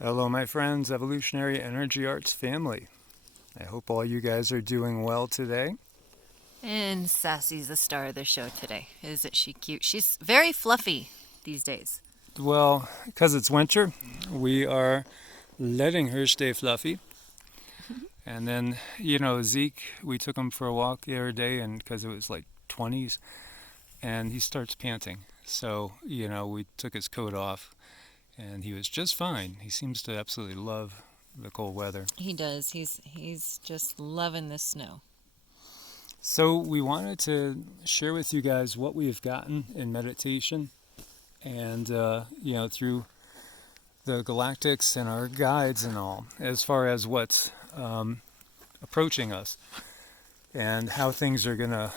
Hello, my friends, Evolutionary Energy Arts family. I hope all you guys are doing well today. And Sassy's the star of the show today. Isn't she cute? She's very fluffy these days. Well, because it's winter, we are letting her stay fluffy. And then, Zeke, we took him for a walk the other day, and because it was like 20s, and he starts panting. So, we took his coat off, and he was just fine. He seems to absolutely love the cold weather. He does. He's just loving the snow. So, we wanted to share with you guys what we've gotten in meditation and through the galactics and our guides and all, as far as what's approaching us and how things are going to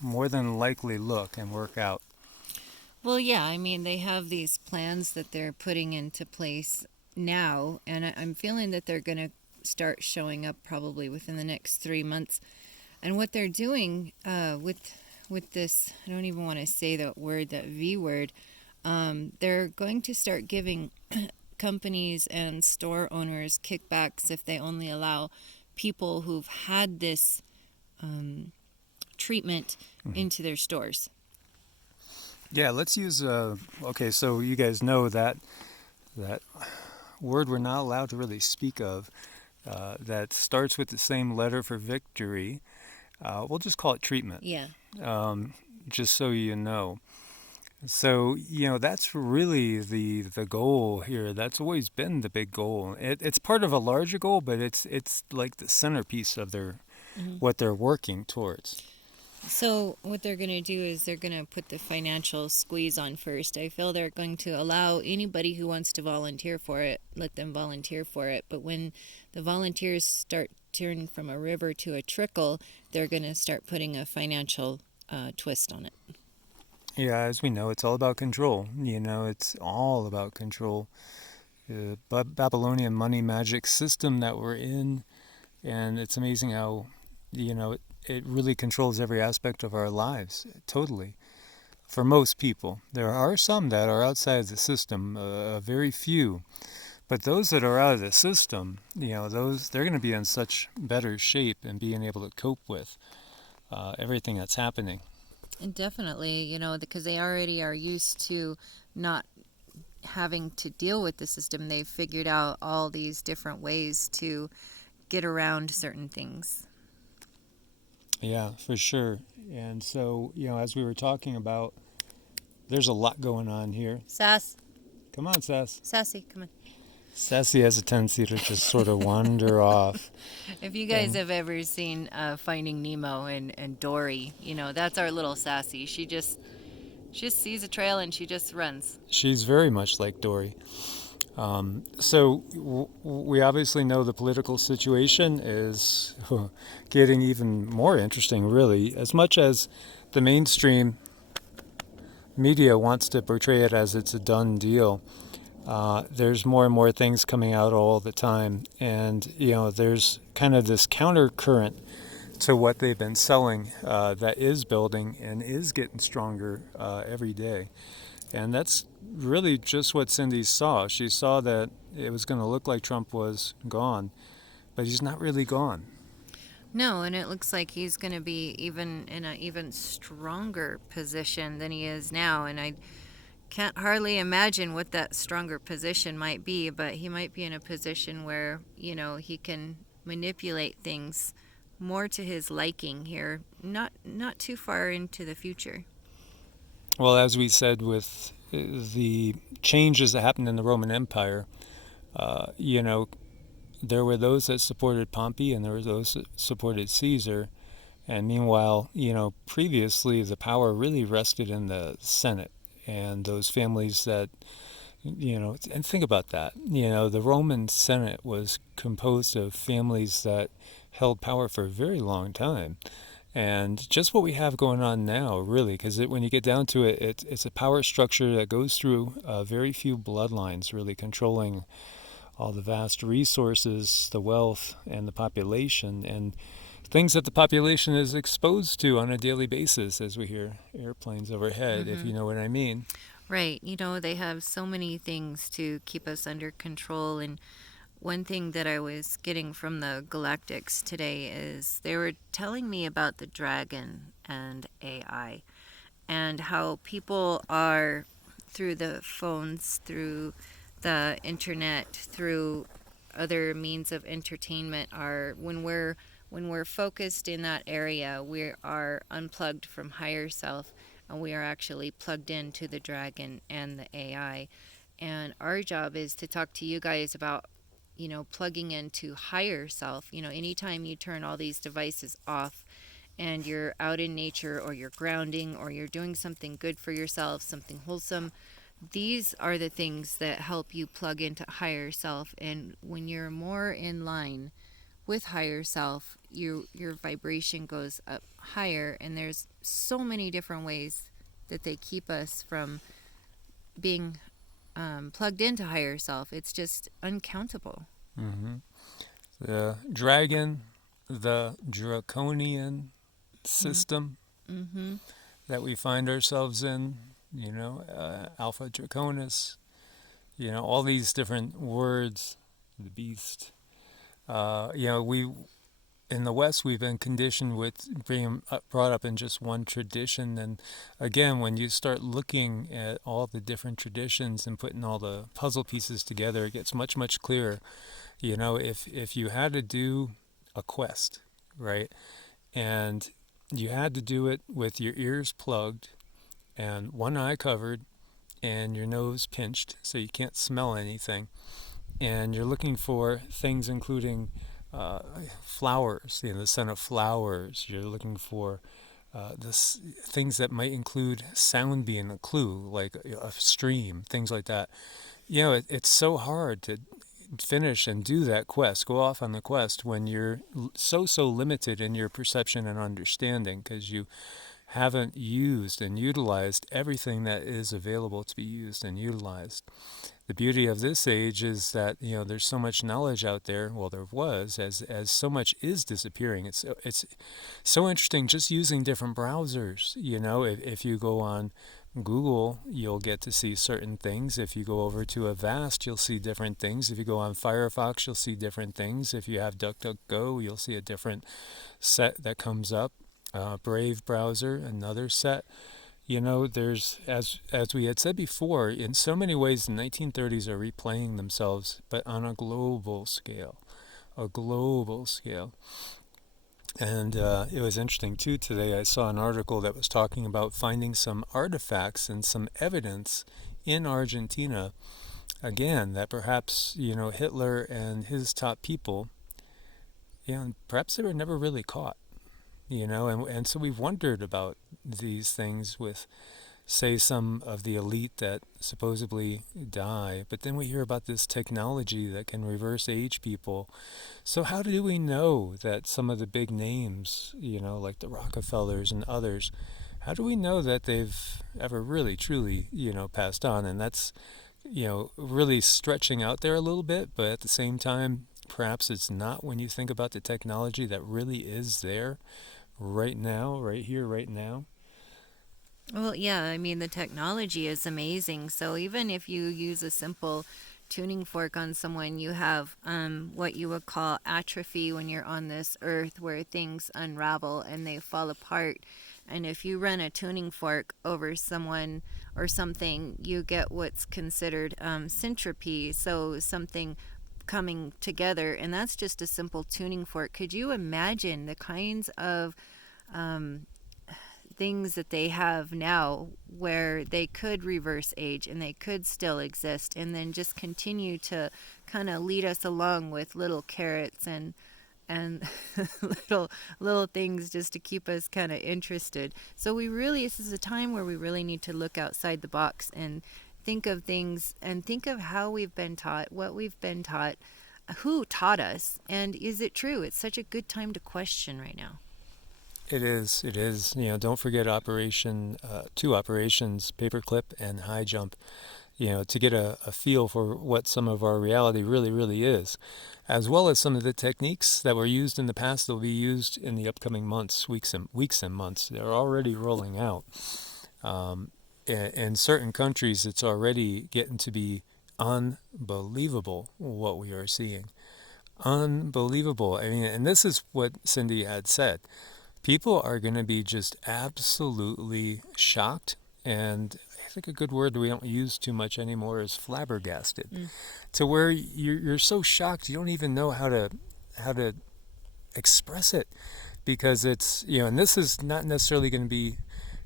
more than likely look and work out. Well, yeah, I mean, they have these plans that they're putting into place now, and I'm feeling that they're going to start showing up probably within the next 3 months. And what they're doing with this, I don't even want to say that word, that V word, they're going to start giving companies and store owners kickbacks if they only allow people who've had this treatment into their stores. Yeah, let's use, okay, so you guys know that word we're not allowed to really speak of that starts with the same letter for victory. We'll just call it treatment. Yeah. Just so you know. So, that's really the goal here. That's always been the big goal. It's part of a larger goal, but it's like the centerpiece of what they're working towards. So what they're going to do is they're going to put the financial squeeze on first. I feel they're going to allow anybody who wants to volunteer for it, let them volunteer for it. But when the volunteers start turning from a river to a trickle, they're going to start putting a financial twist on it. Yeah, as we know, it's all about control. It's all about control. The Babylonian money magic system that we're in, and it's amazing how, it really controls every aspect of our lives, totally. For most people, there are some that are outside the system, very few. But those that are out of the system, those they're going to be in such better shape and being able to cope with everything that's happening. And definitely, because they already are used to not having to deal with the system. They've figured out all these different ways to get around certain things. Yeah, for sure. And so, as we were talking about, there's a lot going on here. Sass. Come on, Sass. Sassy, come on. Sassy has a tendency to just sort of wander off. If you guys have ever seen Finding Nemo and Dory, that's our little Sassy. She just sees a trail and she just runs. She's very much like Dory. So we obviously know the political situation is getting even more interesting, really. As much as the mainstream media wants to portray it as it's a done deal, there's more and more things coming out all the time. And, there's kind of this counter current to what they've been selling that is building and is getting stronger every day. And that's really just what Cindy saw. She saw that it was going to look like Trump was gone, but he's not really gone. No, and it looks like he's going to be even in an even stronger position than he is now. And I can't hardly imagine what that stronger position might be, but he might be in a position where, he can manipulate things more to his liking here, not too far into the future. Well, as we said with the changes that happened in the Roman Empire, there were those that supported Pompey and there were those that supported Caesar. And meanwhile, previously the power really rested in the Senate and those families that, and think about that. The Roman Senate was composed of families that held power for a very long time. And just what we have going on now, really, because when you get down to it, it's a power structure that goes through very few bloodlines, really controlling all the vast resources, the wealth, and the population, and things that the population is exposed to on a daily basis as we hear airplanes overhead, if you know what I mean. Right. You know, they have so many things to keep us under control. And one thing that I was getting from the Galactics today is they were telling me about the dragon and AI and how people are, through the phones, through the internet, through other means of entertainment, are when we're focused in that area, we are unplugged from higher self, and we are actually plugged into the dragon and the AI. And our job is to talk to you guys about, plugging into higher self. Anytime you turn all these devices off and you're out in nature, or you're grounding, or you're doing something good for yourself, something wholesome, these are the things that help you plug into higher self. And when you're more in line with higher self, your vibration goes up higher. And there's so many different ways that they keep us from being plugged into higher self. It's just uncountable. Hmm. The dragon, the draconian Mm. system Mm-hmm. that we find ourselves in, Alpha Draconis, all these different words, the beast. We in the West, we've been conditioned with being brought up in just one tradition. And again, when you start looking at all the different traditions and putting all the puzzle pieces together, it gets much, much clearer. If you had to do a quest, right, and you had to do it with your ears plugged and one eye covered and your nose pinched so you can't smell anything, and you're looking for things including uh, flowers, the scent of flowers. You're looking for things that might include sound being a clue, like a stream, things like that. It's so hard to finish and do that quest, go off on the quest when you're so limited in your perception and understanding because you haven't used and utilized everything that is available to be used and utilized. The beauty of this age is that there's so much knowledge out there. Well, there was, as so much is disappearing. It's so interesting just using different browsers. If you go on Google, you'll get to see certain things. If you go over to Avast, you'll see different things. If you go on Firefox, you'll see different things. If you have DuckDuckGo, you'll see a different set that comes up. Brave browser, another set. There's, as we had said before, in so many ways the 1930s are replaying themselves, but on a global scale. A global scale. And it was interesting too today. I saw an article that was talking about finding some artifacts and some evidence in Argentina, again, that perhaps, Hitler and his top people, perhaps they were never really caught, and so we've wondered about these things with, say, some of the elite that supposedly die, but then we hear about this technology that can reverse age people. So how do we know that some of the big names, like the Rockefellers and others, how do we know that they've ever really truly, passed on? And that's, really stretching out there a little bit, but at the same time, perhaps it's not when you think about the technology that really is there right now, right here, right now. Well, yeah, I mean, the technology is amazing. So even if you use a simple tuning fork on someone, you have what you would call atrophy when you're on this earth, where things unravel and they fall apart. And if you run a tuning fork over someone or something, you get what's considered syntropy. So something coming together, and that's just a simple tuning fork. Could you imagine the kinds of um, things that they have now where they could reverse age and they could still exist, and then just continue to kind of lead us along with little carrots and little things just to keep us kind of interested. So this is a time where we really need to look outside the box and think of things, and think of how we've been taught, what we've been taught, who taught us, and is it true? It's such a good time to question right now. It is. It is. Don't forget two operations, paperclip and high jump. To get a feel for what some of our reality really, really is, as well as some of the techniques that were used in the past that will be used in the upcoming months, weeks and months. They're already rolling out. Um, in certain countries, it's already getting to be unbelievable what we are seeing. Unbelievable. I mean, and this is what Cindy had said. People are going to be just absolutely shocked, and I think a good word we don't use too much anymore is flabbergasted, to where you're so shocked you don't even know how to express it, because it's, and this is not necessarily going to be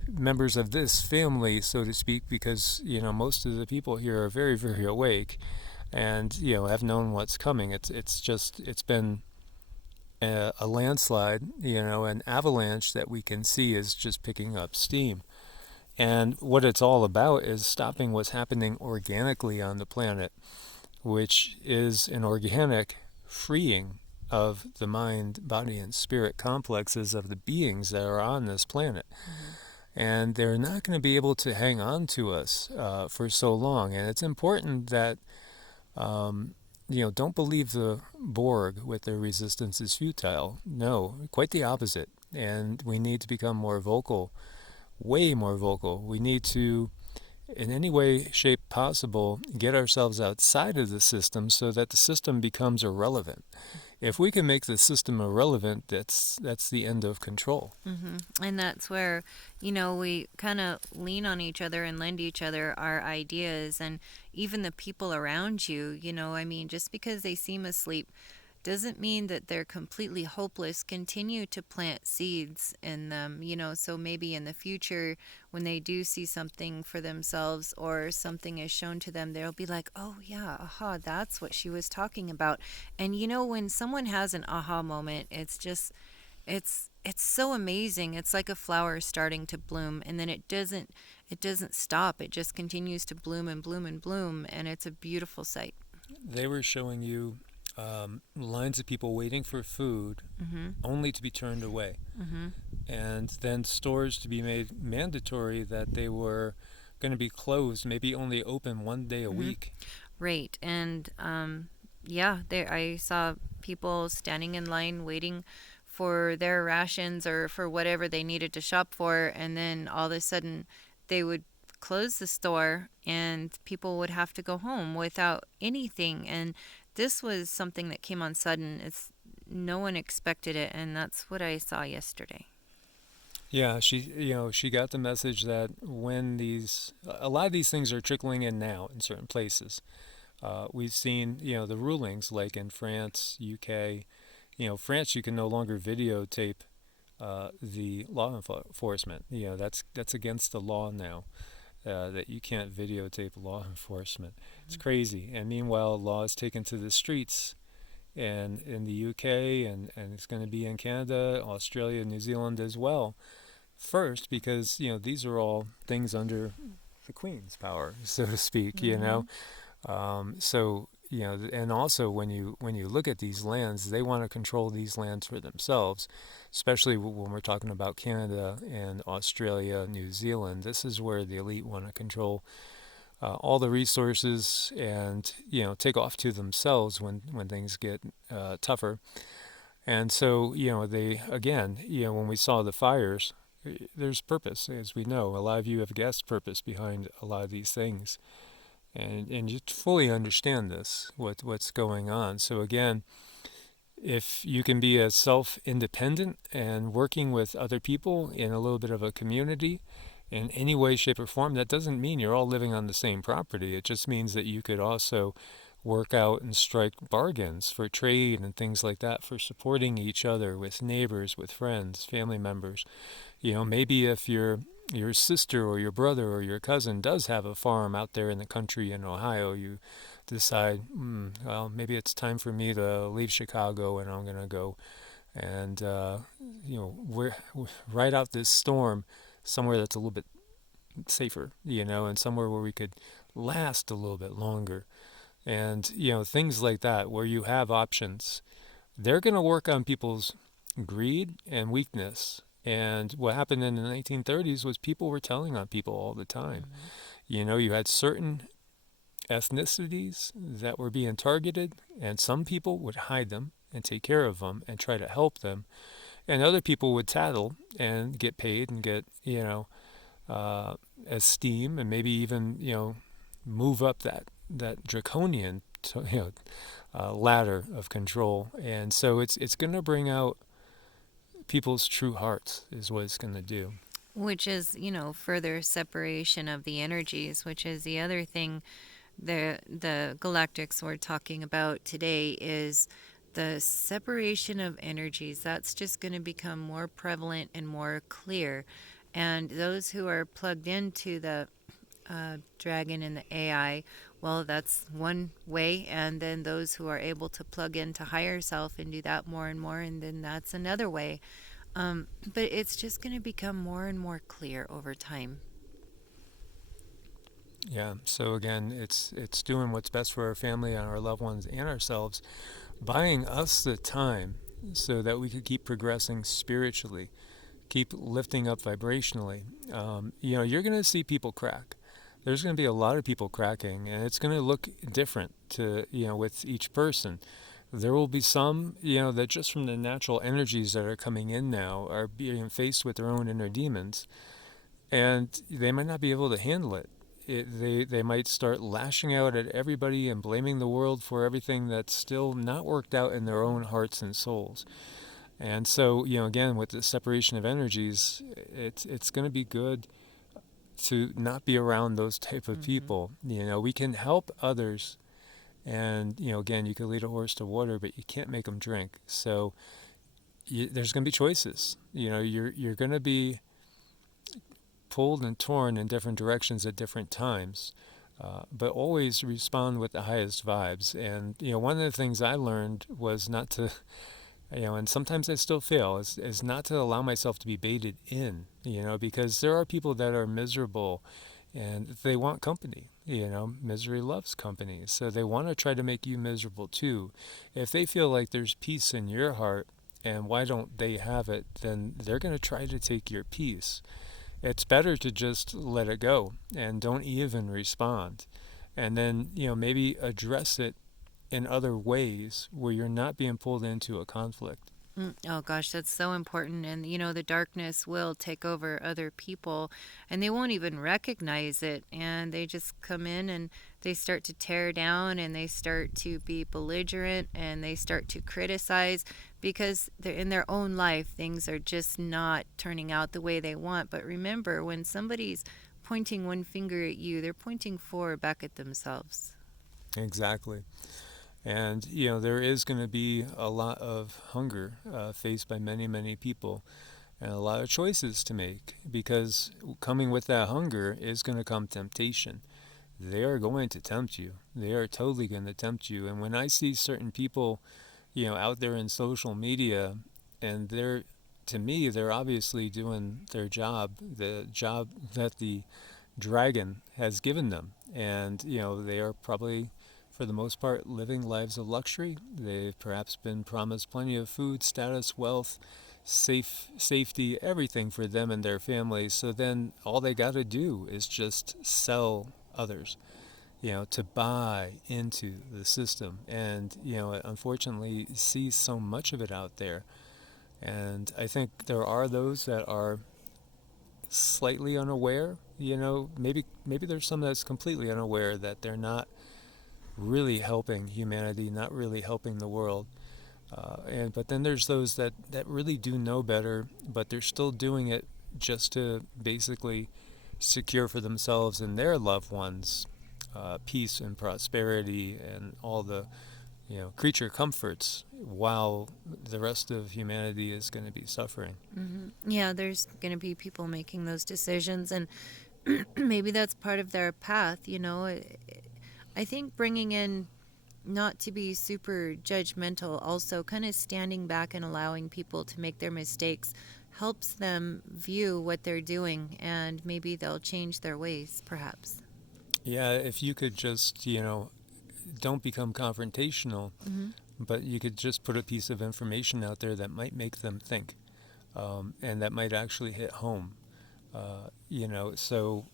members of this family, so to speak, because most of the people here are very, very awake, and have known what's coming. It's been a landslide, an avalanche that we can see is just picking up steam. And what it's all about is stopping what's happening organically on the planet, which is an organic freeing of the mind, body, and spirit complexes of the beings that are on this planet. And they're not going to be able to hang on to us for so long. And it's important that don't believe the Borg with their resistance is futile. No, quite the opposite. And we need to become more vocal, way more vocal. We need to, in any way, shape possible, get ourselves outside of the system so that the system becomes irrelevant. If we can make the system irrelevant, that's the end of control. And that's where, we kind of lean on each other and lend each other our ideas, and even the people around you, just because they seem asleep doesn't mean that they're completely hopeless. Continue to plant seeds in them, so maybe in the future when they do see something for themselves or something is shown to them, they'll be like, oh yeah, aha, that's what she was talking about. And when someone has an aha moment, it's just, it's so amazing. It's like a flower starting to bloom, and then it doesn't stop. It just continues to bloom and bloom and bloom, and it's a beautiful sight. They were showing you lines of people waiting for food, only to be turned away. And then stores to be made mandatory that they were going to be closed, maybe only open one day a week. Right. And I saw people standing in line waiting for their rations or for whatever they needed to shop for, and then all of a sudden they would close the store and people would have to go home without anything. And this was something that came on sudden. No one expected it, and that's what I saw yesterday. Yeah, she got the message that when a lot of these things are trickling in now in certain places. We've seen, the rulings like in France, UK. France, you can no longer videotape the law enforcement. That's against the law now. That you can't videotape law enforcement. It's crazy. And meanwhile, law is taken to the streets, and in the UK, and it's going to be in Canada, Australia, New Zealand as well. First, because these are all things under the Queen's power, so to speak. So and also when you look at these lands, they want to control these lands for themselves, especially when we're talking about Canada and Australia, New Zealand. This is where the elite want to control all the resources and take off to themselves when things get tougher. And so they, again, when we saw the fires, there's purpose, as we know. A lot of you have guessed purpose behind a lot of these things. And you fully understand this, what's going on. So again, if you can be a self-independent and working with other people in a little bit of a community in any way, shape, or form, that doesn't mean you're all living on the same property. It just means that you could also work out and strike bargains for trade and things like that, for supporting each other with neighbors, with friends, family members. Maybe if your sister or your brother or your cousin does have a farm out there in the country in Ohio, you decide, well, maybe it's time for me to leave Chicago and I'm going to go and, we're ride out this storm somewhere that's a little bit safer, and somewhere where we could last a little bit longer. And, things like that, where you have options, they're going to work on people's greed and weakness. And what happened in the 1930s was people were telling on people all the time. You had certain ethnicities that were being targeted, and some people would hide them and take care of them and try to help them. And other people would tattle and get paid and get, esteem, and maybe even move up that draconian ladder of control. And so it's going to bring out people's true hearts, is what it's going to do. Which is, further separation of the energies, which is the other thing the galactics we're talking about today is the separation of energies. That's just going to become more prevalent and more clear. And those who are plugged into the dragon and the AI, well, that's one way. And then those who are able to plug into higher self and do that more and more, and then that's another way. But it's just going to become more and more clear over time. Yeah. So again, it's doing what's best for our family and our loved ones and ourselves, buying us the time so that we could keep progressing spiritually, keep lifting up vibrationally. You're going to see people crack. There's going to be a lot of people cracking, and it's going to look different to with each person. There will be some that just from the natural energies that are coming in now are being faced with their own inner demons, and they might not be able to handle it. They might start lashing out at everybody and blaming the world for everything that's still not worked out in their own hearts and souls. And so, again, with the separation of energies, it's going to be good to not be around those type of people. We can help others, and again, you can lead a horse to water, but you can't make them drink. So there's going to be choices. You're going to be pulled and torn in different directions at different times, but always respond with the highest vibes. And one of the things I learned was not to, and sometimes I still fail, is not to allow myself to be baited in, because there are people that are miserable and they want company. Misery loves company, so they want to try to make you miserable too. If they feel like there's peace in your heart, and why don't they have it, then they're going to try to take your peace. It's better to just let it go and don't even respond. And then, maybe address it in other ways where you're not being pulled into a conflict. Oh gosh, that's so important. And the darkness will take over other people and they won't even recognize it. And they just come in and they start to tear down and they start to be belligerent and they start to criticize because they're in their own life, things are just not turning out the way they want. But remember, when somebody's pointing one finger at you, they're pointing four back at themselves. Exactly. And, there is going to be a lot of hunger faced by many, many people, and a lot of choices to make, because coming with that hunger is going to come temptation. They are going to tempt you. They are totally going to tempt you. And when I see certain people, out there in social media, and to me, they're obviously doing their job, the job that the dragon has given them. And, they are probably, for the most part, living lives of luxury. They've perhaps been promised plenty of food, status, wealth, safety, everything for them and their families. So then all they got to do is just sell others, to buy into the system. And, unfortunately, see so much of it out there. And I think there are those that are slightly unaware. Maybe there's some that's completely unaware that they're not really helping humanity, not really helping the world. But then there's those that really do know better, but they're still doing it just to basically secure for themselves and their loved ones peace and prosperity and all the creature comforts, while the rest of humanity is going to be suffering. Yeah, there's going to be people making those decisions, and maybe that's part of their path. I think bringing in not to be super judgmental, also kind of standing back and allowing people to make their mistakes helps them view what they're doing, and maybe they'll change their ways, perhaps. Yeah, if you could just, don't become confrontational, Mm-hmm. but you could just put a piece of information out there that might make them think, and that might actually hit home. So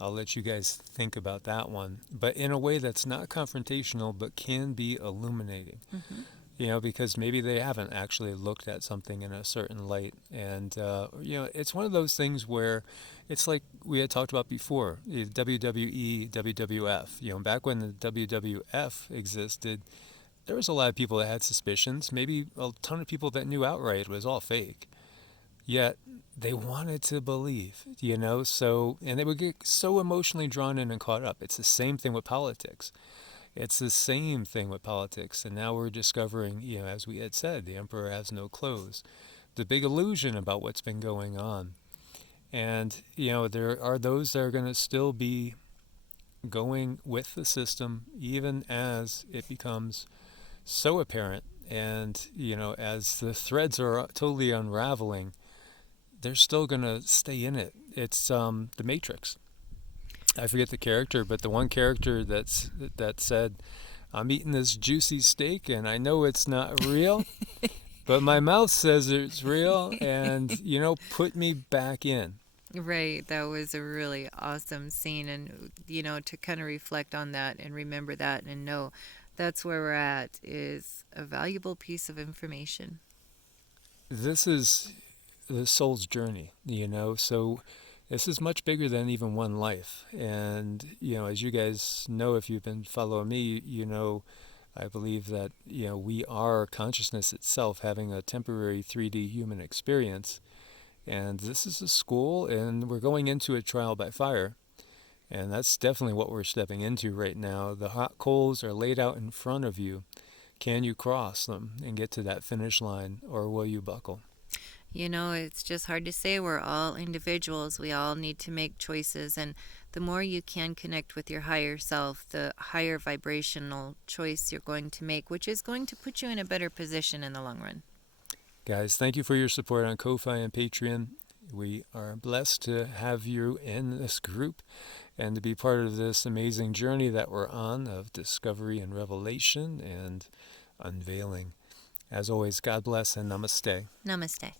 I'll let you guys think about that one, but in a way that's not confrontational, but can be illuminating. Mm-hmm. because maybe they haven't actually looked at something in a certain light. And, it's one of those things where it's like we had talked about before, WWE, WWF. Back when the WWF existed, there was a lot of people that had suspicions, maybe a ton of people that knew outright it was all fake. Yet they wanted to believe, and they would get so emotionally drawn in and caught up. It's the same thing with politics. It's the same thing with politics. And now we're discovering, as we had said, the emperor has no clothes. The big illusion about what's been going on. And, there are those that are going to still be going with the system even as it becomes so apparent. And, as the threads are totally unraveling, they're still going to stay in it. It's the Matrix. I forget the character, but the one character that said, "I'm eating this juicy steak and I know it's not real, but my mouth says it's real, and put me back in." Right, that was a really awesome scene, and to kind of reflect on that and remember that and know that's where we're at is a valuable piece of information. This is the soul's journey, so this is much bigger than even one life. And, as you guys know, if you've been following me, I believe that, we are consciousness itself having a temporary 3D human experience. And this is a school, and we're going into a trial by fire. And that's definitely what we're stepping into right now. The hot coals are laid out in front of you. Can you cross them and get to that finish line, or will you buckle? It's just hard to say. We're all individuals. We all need to make choices. And the more you can connect with your higher self, the higher vibrational choice you're going to make, which is going to put you in a better position in the long run. Guys, thank you for your support on Ko-Fi and Patreon. We are blessed to have you in this group and to be part of this amazing journey that we're on of discovery and revelation and unveiling. As always, God bless and namaste. Namaste.